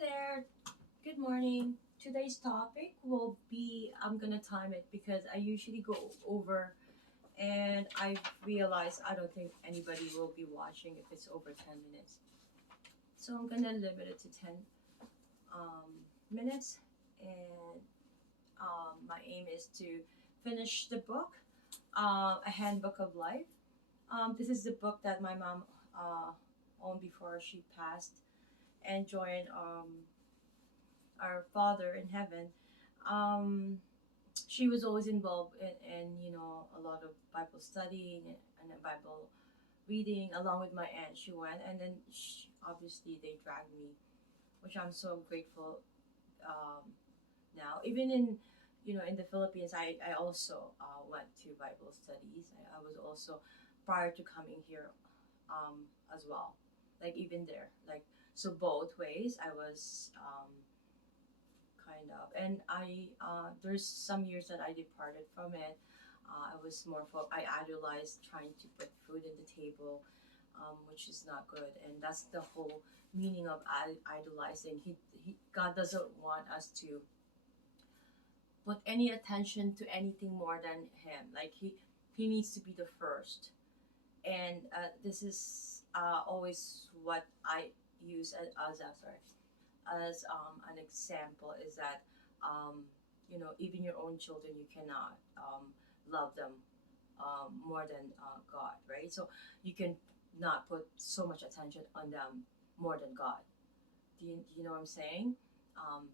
there. Good morning. Today's topic will be I'm gonna time it because I usually go over and I realize I don't think anybody will be watching if it's over 10 minutes. So I'm gonna limit it to 10 um, minutes and my aim is to finish the book, A Handbook of Life. This is the book that my mom uh, owned before she passed and joined our Father in heaven. Um, she was always involved in a lot of Bible studying and Bible reading along with my aunt. She went and then obviously they dragged me, which I'm so grateful now. Even in the Philippines, I also went to Bible studies. I was also prior to coming here as well. Like even there, like so both ways I was kind of. And there's some years that I departed from it. I was more for I idolized trying to put food in the table, which is not good. And that's the whole meaning of idolizing. God doesn't want us to put any attention to anything more than Him. Like He needs to be the first. And this is always what I use as an example is that even your own children you cannot love them more than God, right? So you can not put so much attention on them more than God. Do you know what I'm saying? Um,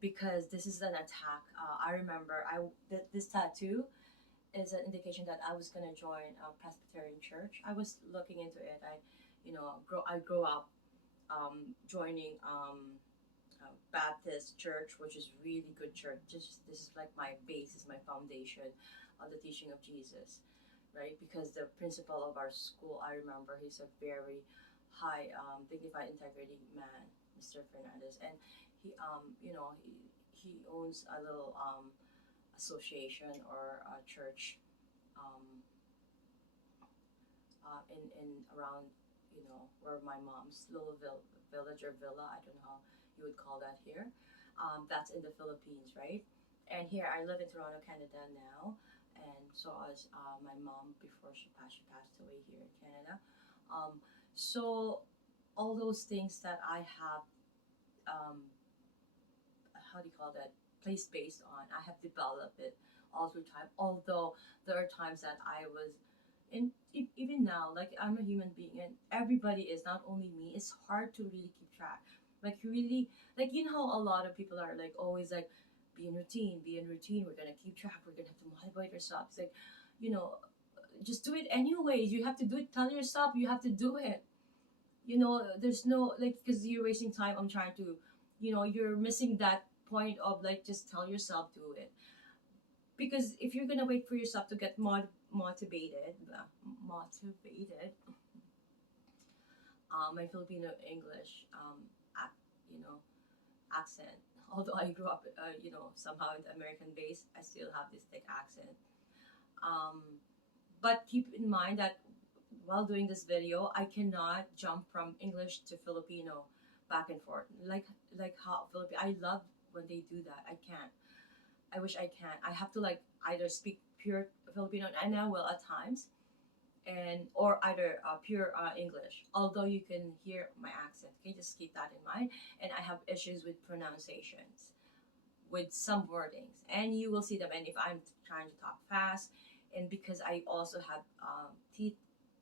because this is an attack. I remember this tattoo is an indication that I was gonna join a Presbyterian church. I was looking into it. I grew up joining Baptist church, which is really good church. Just this is like my basis, my foundation of the teaching of Jesus, right? Because the principal of our school, I remember, he's a very high, dignified, integrity man, Mr. Fernandez, and he owns a little association or a church um, in around where my mom's little village or villa. I don't know how you would call that here. That's in the Philippines, right? And here I live in Toronto, Canada now, and so as my mom before she passed away here in Canada. So all those things that I have, um, how do you call that? Place based on. I have developed it all through time. Although there are times that I was even now, like I'm a human being and everybody is, not only me. It's hard to really keep track. Like you really, like how a lot of people are like always like be in routine. We're gonna keep track. We're gonna have to motivate ourselves. Like, you know, just do it anyways. You have to do it. Tell yourself you have to do it. There's no like because you're wasting time. I'm trying to, you're missing that point of like just tell yourself do it, because if you're gonna wait for yourself to get motivated, my Filipino English you know accent. Although I grew up somehow in the American base, I still have this thick accent. Um, but keep in mind that while doing this video, I cannot jump from English to Filipino back and forth. Like how Filipino, I love when they do that. I can't. I wish I can. I have to like either speak pure Filipino, and I will at times, and or either pure English. Although you can hear my accent, okay, just keep that in mind. And I have issues with pronunciations, with some wordings, and you will see them. And if I'm trying to talk fast, and because I also have teeth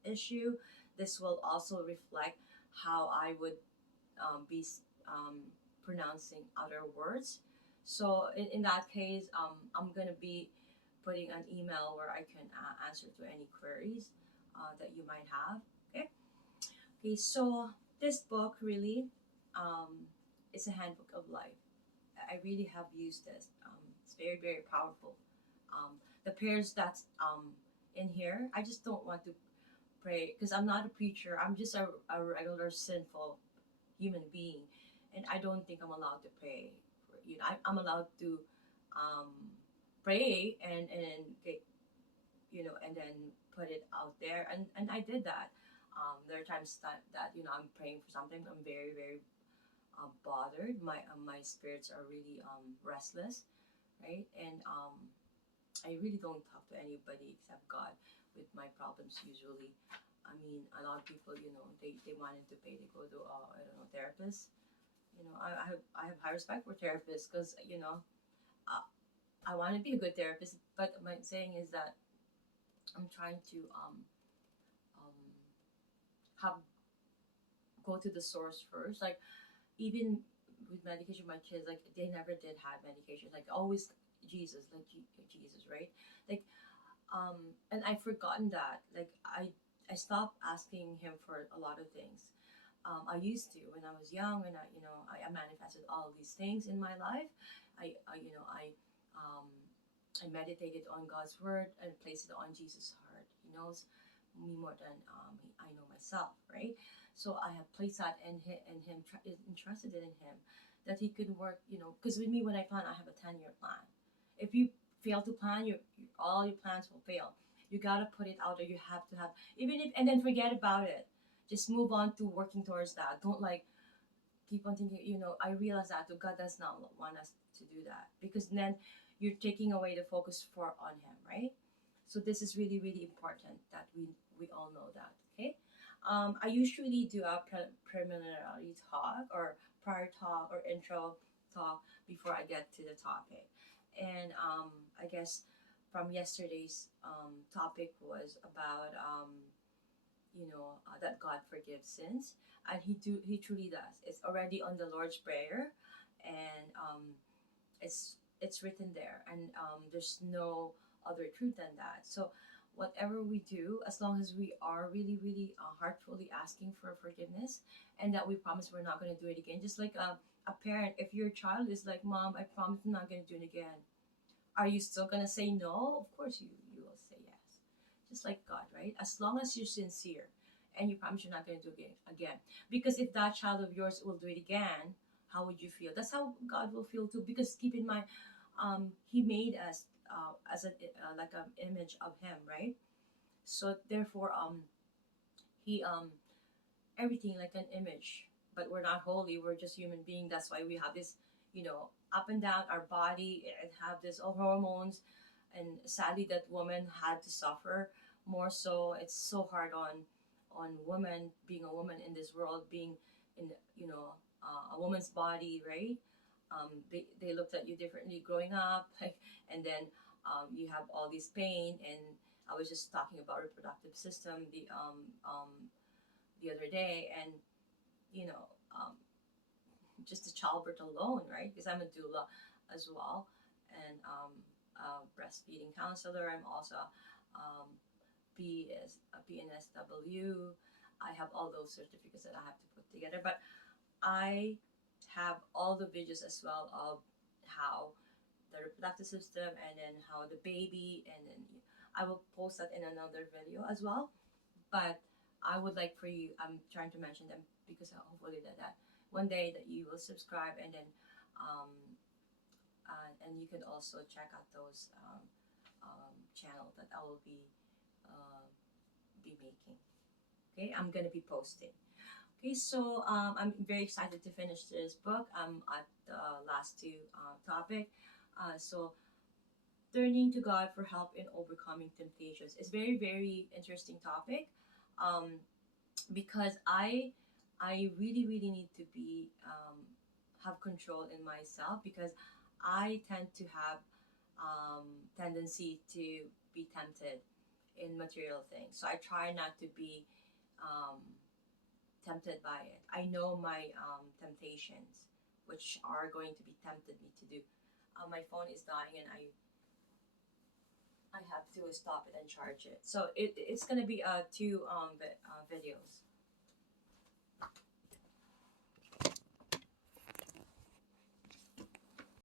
issue, this will also reflect how I would be pronouncing other words. So in that case, I'm gonna be putting an email where I can answer to any queries that you might have. Okay. Okay. So this book really, it's a handbook of life. I really have used this. It's very very powerful. The prayers that's in here, I just don't want to pray because I'm not a preacher. I'm just a regular sinful human being, and I don't think I'm allowed to pray. I'm allowed to um, pray and get and then put it out there, and I did that. There are times that I'm praying for something. I'm very very bothered. My spirits are really restless, right? And I really don't talk to anybody except God with my problems usually. I mean, a lot of people, they wanted to pay to go to, I don't know, therapists. I have high respect for therapists because, uh, I want to be a good therapist. But my saying is that I'm trying to um, have go to the source first. Like even with medication, my kids like they never did have medication. Like always Jesus, like Jesus, right? Like and I've forgotten that. Like I stopped asking him for a lot of things. I used to when I was young, and I manifested all of these things in my life. Um, I meditated on God's word and placed it on Jesus' heart. He knows me more than I know myself, right? So I have placed that is interested in him, that he could work. Because with me, when I plan, I have a 10-year plan. If you fail to plan, all your plans will fail. You gotta put it out there. You have to have, even if, and then forget about it. Just move on to working towards that. Don't like keep on thinking. I realize that God does not want us to do that, because then you're taking away the focus for on him, right? So this is really really important that we all know that. Okay. I usually do a preliminary talk or prior talk or intro talk before I get to the topic. And I guess from yesterday's topic was about that God forgives sins, and He truly does. It's already on the Lord's prayer, and it's written there, and there's no other truth than that. So whatever we do, as long as we are really really heartfully asking for forgiveness, and that we promise we're not going to do it again, just like a parent, if your child is like, Mom, I promise I'm not going to do it again, are you still going to say no? Of course you will say yes. Just like God, right? As long as you're sincere and you promise you're not going to do it again. Because if that child of yours will do it again, how would you feel? That's how God will feel too. Because keep in mind, He made us as a like an image of Him, right? So therefore, He everything like an image. But we're not holy. We're just human beings. That's why we have this, up and down our body and have this all hormones, and sadly that woman had to suffer more. So it's so hard on women, being a woman in this world, being in a woman's body, right? They looked at you differently growing up, like, and then you have all this pain. And I was just talking about reproductive system the other day, and you know um, just the childbirth alone, right? Because I'm a doula as well, and a breastfeeding counselor. I'm also um, a PNSW. I have all those certificates that I have to put together, but I have all the videos as well of how the reproductive system, and then how the baby, and then I will post that in another video as well. But I would like for you, I'm trying to mention them because hopefully that one day that you will subscribe, and then um, and you can also check out those channel that I will be making. Okay, I'm gonna be posting. Okay, so I'm very excited to finish this book. I'm at the last two topic. So turning to God for help in overcoming temptations is very very interesting topic, um, because I really really need to be have control in myself, because I tend to have tendency to be tempted in material things. So I try not to be um, tempted by it. I know my temptations, which are going to be tempted me to do. My phone is dying, and I have to stop it and charge it. So it's gonna be two videos.